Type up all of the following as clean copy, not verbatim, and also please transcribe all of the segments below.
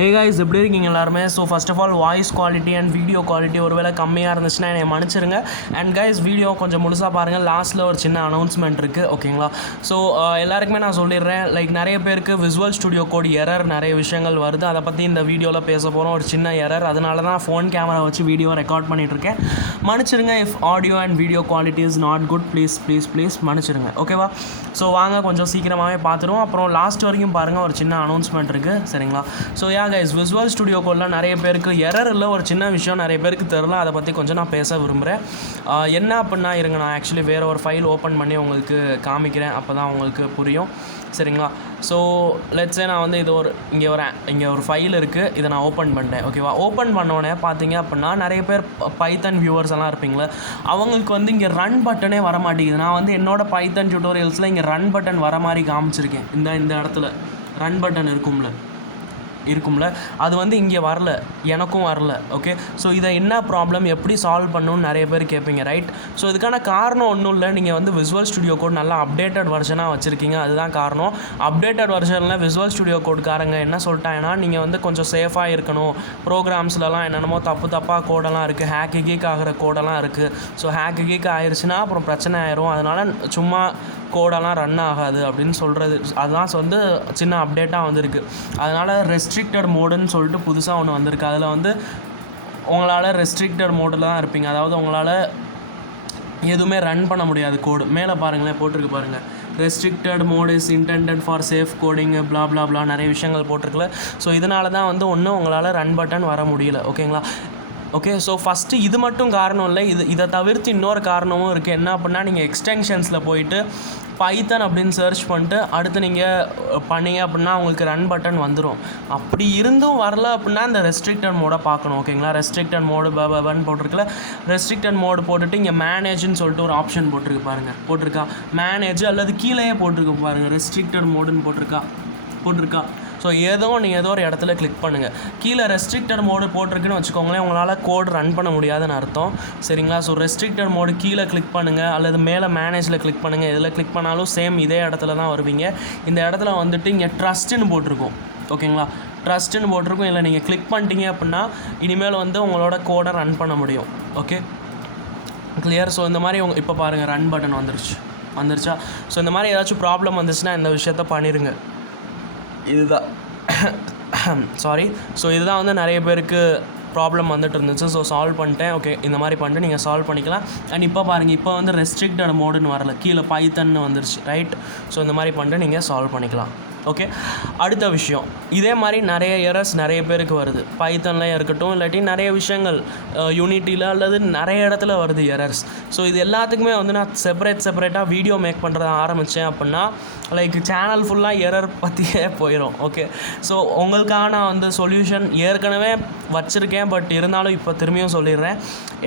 Hey guys, எப்படி இருக்கீங்க எல்லாருமே? So first of all voice quality and video quality ஒருவேளை கம்மியாக இருந்துச்சுன்னா என்னை மன்னிச்சிருங்க. அண்ட் கைஸ் வீடியோ கொஞ்சம் முழுசாக பாருங்கள். லாஸ்ட்டில் ஒரு சின்ன அனௌன்ஸ்மெண்ட் இருக்குது, ஓகேங்களா? ஸோ எல்லாருக்குமே நான் சொல்லிடுறேன், லைக் நிறைய பேருக்கு விசுவல் ஸ்டுடியோ கோட் எரர் நிறைய விஷயங்கள் வருது. அதை பற்றி இந்த வீடியோவில் பேச போகிறோம். ஒரு சின்ன எரர், அதனால தான் ஃபோன் கேமரா வச்சு வீடியோ ரெக்கார்ட் பண்ணிகிட்ருக்கேன். மன்னிச்சிருங்க. If audio and video quality is not good, please மன்னிச்சிருங்க, ஓகேவா? ஸோ வாங்க கொஞ்சம் சீக்கிரமாகவே பார்த்துருவோம். அப்புறம் லாஸ்ட் வரைக்கும் பாருங்கள், ஒரு சின்ன அனௌன்ஸ்மெண்ட் இருக்குது, சரிங்களா? ஸோ கைஸ், விசுவல் ஸ்டுடியோ கோடில் நிறைய பேருக்கு எரர் இல்லை, ஒரு சின்ன விஷயம் நிறைய பேருக்கு தெரில. அதை பற்றி கொஞ்சம் நான் பேச விரும்புகிறேன். என்ன அப்படின்னா இருங்க, நான் ஆக்சுவலி வேறு ஒரு ஃபைல் ஓப்பன் பண்ணி உங்களுக்கு காமிக்கிறேன், அப்போ தான் உங்களுக்கு புரியும், சரிங்களா? ஸோ லெட்ஸே நான் வந்து இது இங்கே ஒரு ஃபைல் இருக்குது, இதை நான் ஓப்பன் பண்ணிட்டேன், ஓகேவா? ஓப்பன் பண்ணோடனே பார்த்தீங்க அப்படின்னா நிறைய பேர் பைத்தன் வியூவர்ஸ் எல்லாம் இருப்பீங்களே, அவங்களுக்கு வந்து இங்கே ரன் பட்டனே வர மாட்டேங்குது. நான் வந்து என்னோடய பைத்தன் டியூட்டோரியல்ஸில் இங்கே ரன் பட்டன் வர மாதிரி காமிச்சிருக்கேன். இந்த இடத்துல ரன் பட்டன் இருக்கும்ல, அது வந்து இங்கே வரல, எனக்கும் வரல, ஓகே? ஸோ இதை என்ன ப்ராப்ளம், எப்படி சால்வ் பண்ணணும்னு நிறைய பேர் கேட்பீங்க, ரைட்? ஸோ இதுக்கான காரணம் ஒன்றும் இல்லை, நீங்கள் வந்து விசுவல் ஸ்டுடியோ கோட் நல்லா அப்டேட்டட் வெர்ஷனாக வச்சுருக்கீங்க, அதுதான் காரணம். அப்டேட்டட் வெர்ஷனில் விசுவல் ஸ்டுடியோ கோட்காரங்க என்ன சொல்லிட்டாங்கன்னா, நீங்கள் வந்து கொஞ்சம் சேஃபாக இருக்கணும், ப்ரோக்ராம்ஸ்லலாம் என்னென்னமோ தப்பாக கோடெல்லாம் இருக்குது, ஹேக்கு கீக் ஆகிற கோடெல்லாம் இருக்குது. ஸோ ஹேக்கு கீக் ஆயிடுச்சுன்னா அப்புறம் பிரச்சனை ஆயிரும், அதனால் சும்மா கோடெல்லாம் ரன் ஆகாது அப்படின்னு சொல்கிறது. அதுதான் வந்து சின்ன அப்டேட்டாக வந்திருக்கு. அதனால் ரெஸ்ட்ரிக்டட் மோடுன்னு சொல்லிட்டு புதுசாக ஒன்று வந்திருக்கு. அதில் வந்து உங்களால் ரெஸ்ட்ரிக்டட் மோடில் தான் இருப்பீங்க, அதாவது உங்களால் எதுவுமே ரன் பண்ண முடியாது கோடு. மேலே பாருங்களேன், போட்டிருக்கு பாருங்கள், restricted mode is intended for safe coding blah நிறைய விஷயங்கள் போட்டிருக்குல. ஸோ இதனால தான் வந்து ஒன்றும் உங்களால் ரன் பட்டன் வர முடியல, ஓகேங்களா? ஓகே, ஸோ ஃபஸ்ட்டு இது மட்டும் காரணம் இல்லை, இதை தவிர்த்து இன்னொரு காரணமும் இருக்குது. என்ன அப்படின்னா, நீங்கள் எக்ஸ்டென்ஷன்ஸில் போயிட்டு பைத்தன் அப்படின்னு சர்ச் பண்ணிட்டு அடுத்து நீங்கள் பண்ணிங்க அப்படின்னா உங்களுக்கு ரன் பட்டன் வந்துடும். அப்படி இருந்தும் வரல அப்படின்னா இந்த ரெஸ்ட்ரிக்டட் மோடை பார்க்கணும், ஓகேங்களா? ரெஸ்ட்ரிக்டட் மோடு பன்னு போட்டிருக்குல, ரெஸ்ட்ரிக்டட் மோடு போட்டுட்டு இங்கே மேனேஜ்னு சொல்லிட்டு ஒரு ஆப்ஷன் போட்டிருக்கா மேனேஜ், அல்லது கீழேயே போட்டிருக்கு பாருங்கள், ரெஸ்ட்ரிக்டட் மோடுன்னு போட்டிருக்கா. ஸோ நீங்கள் ஏதோ ஒரு இடத்துல கிளிக் பண்ணுங்கள். கீழே ரெஸ்ட்ரிக்டட் மோடு போட்டிருக்குன்னு வச்சுக்கோங்களேன், உங்களால் கோட் ரன் பண்ண முடியாதுன்னு அர்த்தம், சரிங்களா? ஸோ ரெஸ்ட்ரிக்டட் மோடு கீழே கிளிக் பண்ணுங்கள், அல்லது மேலே மேனேஜில் கிளிக் பண்ணுங்கள். இதில் கிளிக் பண்ணாலும் சேம் இதே இடத்துல தான் வருவீங்க. இந்த இடத்துல வந்துட்டு இங்கே ட்ரஸ்ட்டுன்னு போட்டிருக்கும், ஓகேங்களா? ட்ரஸ்ட்டுன்னு போட்டிருக்கும். இல்லை நீங்கள் கிளிக் பண்ணிட்டீங்க அப்படின்னா இனிமேல் வந்து உங்களோட கோடை ரன் பண்ண முடியும், ஓகே? கிளியர்? ஸோ இந்த மாதிரி இப்போ பாருங்கள், ரன் பட்டன் வந்துருச்சா? ஸோ இந்த மாதிரி ஏதாச்சும் ப்ராப்ளம் வந்துச்சுன்னா இந்த விஷயத்த பண்ணிடுங்க. இதுதான் சாரி. ஸோ இதுதான் வந்து நிறைய பேருக்கு ப்ராப்ளம் வந்துட்டு இருந்துச்சு. ஸோ சால்வ் பண்ணிட்டேன், ஓகே? இந்த மாதிரி பண்ணிட்டு நீங்கள் சால்வ் பண்ணிக்கலாம். அண்ட் இப்போ பாருங்கள், இப்போ வந்து ரெஸ்ட்ரிக்டட் மோடுன்னு வரல, கீழே பைத்தன்னு வந்துருச்சு, ரைட்? ஸோ இந்த மாதிரி பண்ணிட்டு நீங்கள் சால்வ் பண்ணிக்கலாம், ஓகே? அடுத்த விஷயம், இதே மாதிரி நிறைய எரர்ஸ் நிறைய பேருக்கு வருது, பைத்தன்லேயே இருக்கட்டும், இல்லாட்டி நிறைய விஷயங்கள் யூனிட்டியில் அல்லது நிறைய இடத்துல வருது எரர்ஸ். ஸோ இது எல்லாத்துக்குமே வந்து நான் செப்பரேட்டாக வீடியோ மேக் பண்ணுறத ஆரம்பித்தேன் அப்படின்னா லைக் சேனல் ஃபுல்லாக எரர் பற்றியே போயிடும், ஓகே? ஸோ உங்களுக்கான வந்து சொல்யூஷன் ஏற்கனவே வச்சுருக்கேன், பட் இருந்தாலும் இப்போ திரும்பியும் சொல்லிடுறேன்.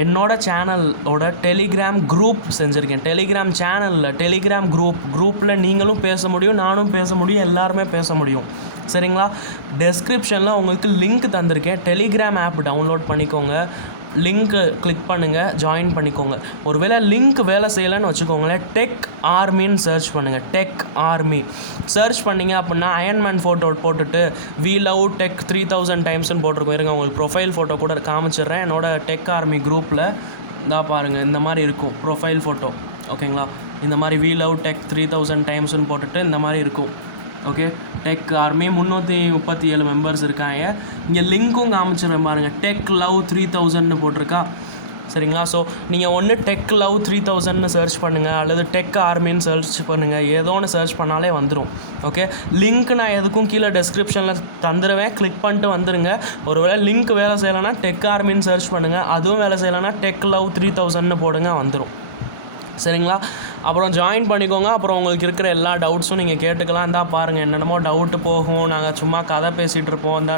என்னோட சேனலோட டெலிகிராம் குரூப் செஞ்சுருக்கேன். டெலிகிராம் சேனலில் டெலிகிராம் குரூப்பில் நீங்களும் பேச முடியும், நானும் பேச முடியும், எல்லாருமே பேச முடியும், சரிங்களா? டெஸ்கிரிப்ஷனில் உங்களுக்கு லிங்க் தந்திருக்கேன். டெலிகிராம் ஆப் டவுன்லோட் பண்ணிக்கோங்க, லிங்க்கு கிளிக் பண்ணுங்கள், ஜாயின் பண்ணிக்கோங்க. ஒருவேளை லிங்க் வேலை செய்யலைன்னு வச்சுக்கோங்களேன், டெக் ஆர்மின்னு சர்ச் பண்ணுங்கள். டெக் ஆர்மி சர்ச் பண்ணிங்க அப்படின்னா அயன்மேன் ஃபோட்டோ போட்டுட்டு வி லவ் டெக் 3000 டைம்ஸ்னு போட்டிருக்கோம். இருங்க, உங்களுக்கு ப்ரொஃபைல் ஃபோட்டோ கூட காமிச்சிடுறேன். என்னோடய டெக் ஆர்மி குரூப்பில் தான் பாருங்கள், இந்த மாதிரி இருக்கும் ப்ரொஃபைல் ஃபோட்டோ, ஓகேங்களா? இந்த மாதிரி வி லவ் டெக் 3000 டைம்ஸ்னு போட்டுட்டு இந்த மாதிரி இருக்கும், ஓகே? டெக் ஆர்மி 337 மெம்பர்ஸ் இருக்காங்க. இங்கே லிங்க்கும் காமிச்சிடுறேன் பாருங்கள், டெக் லவ் 3000ன்னு போட்டிருக்கா, சரிங்களா? ஸோ நீங்கள் ஒன்று டெக் லவ் 3000ன்னு சர்ச் பண்ணுங்கள், அல்லது டெக் ஆர்மின்னு சர்ச் பண்ணுங்கள், ஏதோ ஒன்று சர்ச் பண்ணாலே வந்துடும், ஓகே? லிங்க் நான் எதுக்கும் கீழே டெஸ்கிரிப்ஷனில் தந்துடுவேன், கிளிக் பண்ணிட்டு வந்துடுங்க. ஒருவேளை லிங்க் வேலை செய்யலைன்னா டெக் ஆர்மின்னு சர்ச் பண்ணுங்கள், அதுவும் வேலை செய்யலைன்னா டெக் லவ் 3000ன்னு போடுங்க, வந்துடும், சரிங்களா? அப்புறம் ஜாயின் பண்ணிக்கோங்க. அப்புறம் உங்களுக்கு இருக்கிற எல்லா டவுட்ஸும் நீங்கள் கேட்டுக்கலாம். இருந்தால் பாருங்கள், என்னென்னமோ டவுட்டு போகும், நாங்கள் சும்மா கதை பேசிகிட்டு இருப்போம், இந்த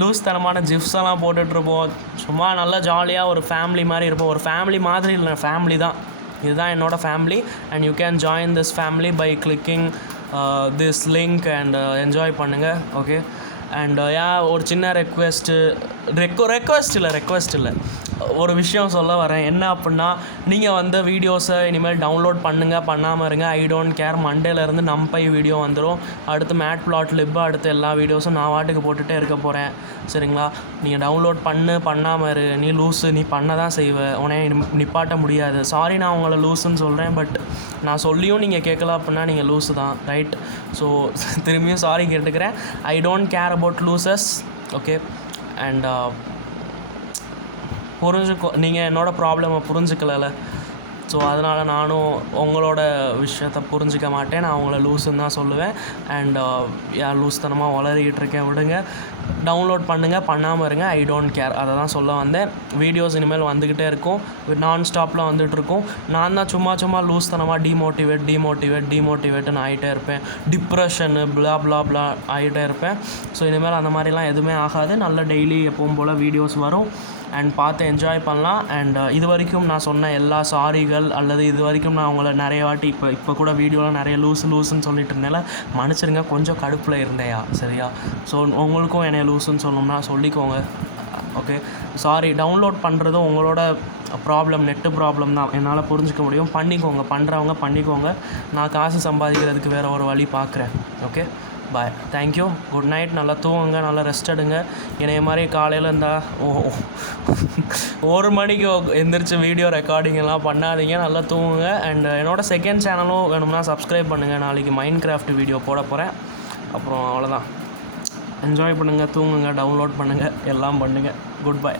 லூஸ் தனமான ஜிப்ஸ் எல்லாம் போட்டுட்ருப்போம், சும்மா நல்லா ஜாலியாக ஒரு ஃபேமிலி மாதிரி இருப்போம். ஒரு ஃபேமிலி மாதிரி இல்லை, ஃபேமிலி தான், இதுதான் என்னோடய family. And you can join this family by clicking this link and enjoy பண்ணுங்கள், ஓகே? அண்ட் ஒரு சின்ன ரெக்வெஸ்ட் இல்லை, ஒரு விஷயம் சொல்ல வரேன். என்ன அப்புடின்னா, நீங்கள் வந்து வீடியோஸை இனிமேல் டவுன்லோட் பண்ணுங்கள், பண்ணாமல் இருங்க. I don't care. மண்டேலேருந்து நம்பை வீடியோ வந்துடும். அடுத்து மேட் பிளாட் லிப், அடுத்து எல்லா வீடியோஸும் நான் வாட்டுக்கு போட்டுகிட்டே இருக்க போகிறேன். சரிங்களா? நீங்கள் டவுன்லோட் பண்ணாமல் இரு. நீ லூஸு, நீ பண்ண தான் செய்வ, உன்னைய நிப்பாட்ட முடியாது. சாரி நான் உங்களை லூஸுன்னு சொல்கிறேன், பட் நான் சொல்லியும் நீங்கள் கேட்கல அப்படின்னா நீங்கள் லூஸு தான், ரைட்? ஸோ திரும்பியும் சாரி கேட்டுக்கிறேன். ஐ don't care about loses, okay? And நீங்கள் என்னோடய ப்ராப்ளமை புரிஞ்சுக்கல. ஸோ அதனால் நானும் உங்களோட விஷயத்தை புரிஞ்சிக்க மாட்டேன். நான் உங்களை லூஸுன்னு தான் சொல்லுவேன். அண்ட் யார் லூஸ்தனமாக வளரிக்கிட்டு இருக்கேன், விடுங்க. டவுன்லோட் பண்ணுங்கள், பண்ணாமல் இருங்க. I don't care. அதை தான் சொல்ல வந்தேன். வீடியோஸ் இனிமேல் வந்துக்கிட்டே இருக்கும், நான் ஸ்டாப்பில் வந்துட்டுருக்கும். நான் தான் சும்மா லூஸ்தனமாக டிமோட்டிவேட்டுன்னு ஆகிட்டே இருப்பேன். டிப்ரெஷனு பிளா ஆகிட்டே இருப்பேன். ஸோ இனிமேல் அந்த மாதிரிலாம் எதுவுமே ஆகாது. நல்ல டெய்லி எப்பவும் போல் வீடியோஸ் வரும் அண்ட் பார்த்து என்ஜாய் பண்ணலாம். அண்ட் இது வரைக்கும் நான் சொன்ன எல்லா சாரிகள், அல்லது இது வரைக்கும் நான் உங்களை நிறைய வாட்டி இப்போ கூட வீடியோவில் நிறைய லூஸுன்னு சொல்லிட்டு இருந்தேன்ல, மன்னிச்சிருங்க, கொஞ்சம் கடுப்பில் இருந்தேயா, சரியா? ஸோ உங்களுக்கும் என்னை லூஸுன்னு சொல்லணும்னா சொல்லிக்கோங்க, ஓகே? சாரி. டவுன்லோட் பண்ணுறதும் உங்களோட ப்ராப்ளம், நெட்டு ப்ராப்ளம் தான், என்னால் புரிஞ்சிக்க முடியும். பண்ணிக்கோங்க, பண்ணுறவங்க பண்ணிக்கோங்க. நான் காசு சம்பாதிக்கிறதுக்கு வேறு ஒரு வழி பார்க்குறேன், ஓகே? பாய், தேங்க்யூ, குட் நைட். நல்லா தூங்குங்க, நல்லா ரெஸ்ட் எடுங்க. என்னைய மாதிரி காலையில் இருந்தால் 1 மணிக்கு எந்திரிச்சு வீடியோ ரெக்கார்டிங் எல்லாம் பண்ணாதீங்க, நல்லா தூங்குங்க. அண்ட் என்னோடய செகண்ட் சேனலும் வேணும்னா சப்ஸ்கிரைப் பண்ணுங்கள். நாளைக்கு மைண்ட் கிராஃப்ட் வீடியோ போட போகிறேன். அப்புறம் அவ்வளோதான். என்ஜாய் பண்ணுங்கள், தூங்குங்க, டவுன்லோட் பண்ணுங்கள், எல்லாம் பண்ணுங்கள். Good bye.